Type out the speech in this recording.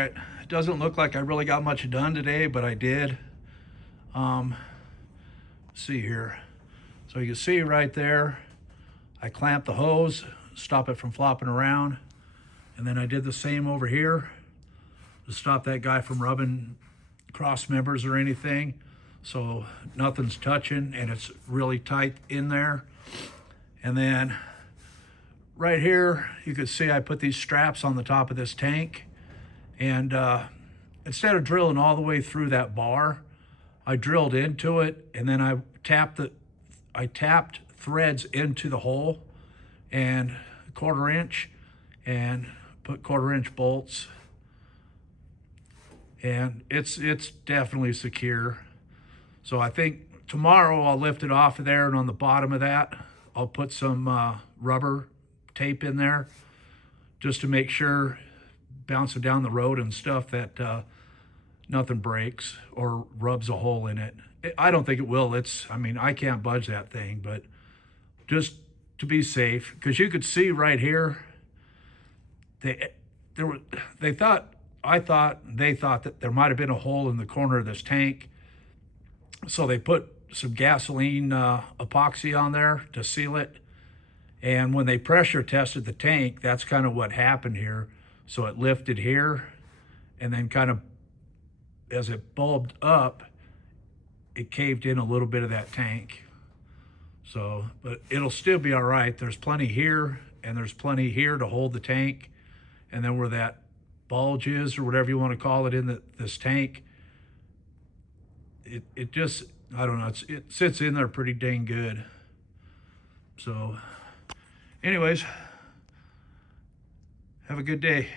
right, it doesn't look like I really got much done today, but I did. Um, see here. So you can see right there, I clamped the hose, stop it from flopping around. And then I did the same over here to stop that guy from rubbing cross members or anything. So nothing's touching and it's really tight in there. And then right here, you can see I put these straps on the top of this tank. And instead of drilling all the way through that bar, I drilled into it and then I tapped threads into the hole and 1/4 inch and put 1/4 inch bolts, and it's definitely secure. So I think tomorrow I'll lift it off of there, and on the bottom of that I'll put some rubber tape in there just to make sure, bouncing down the road and stuff, that nothing breaks or rubs a hole in it. I don't think it will. I mean, I can't budge that thing, but just to be safe, because you could see right here, they thought that there might have been a hole in the corner of this tank, so they put some gasoline epoxy on there to seal it. And when they pressure tested the tank, that's kind of what happened here. So it lifted here, and then kind of as it bulbed up, it caved in a little bit of that tank. So, but it'll still be all right. There's plenty here, and there's plenty here to hold the tank. And then where that bulge is, or whatever you want to call it, in this tank, it just, I don't know, it sits in there pretty dang good. So anyways, have a good day.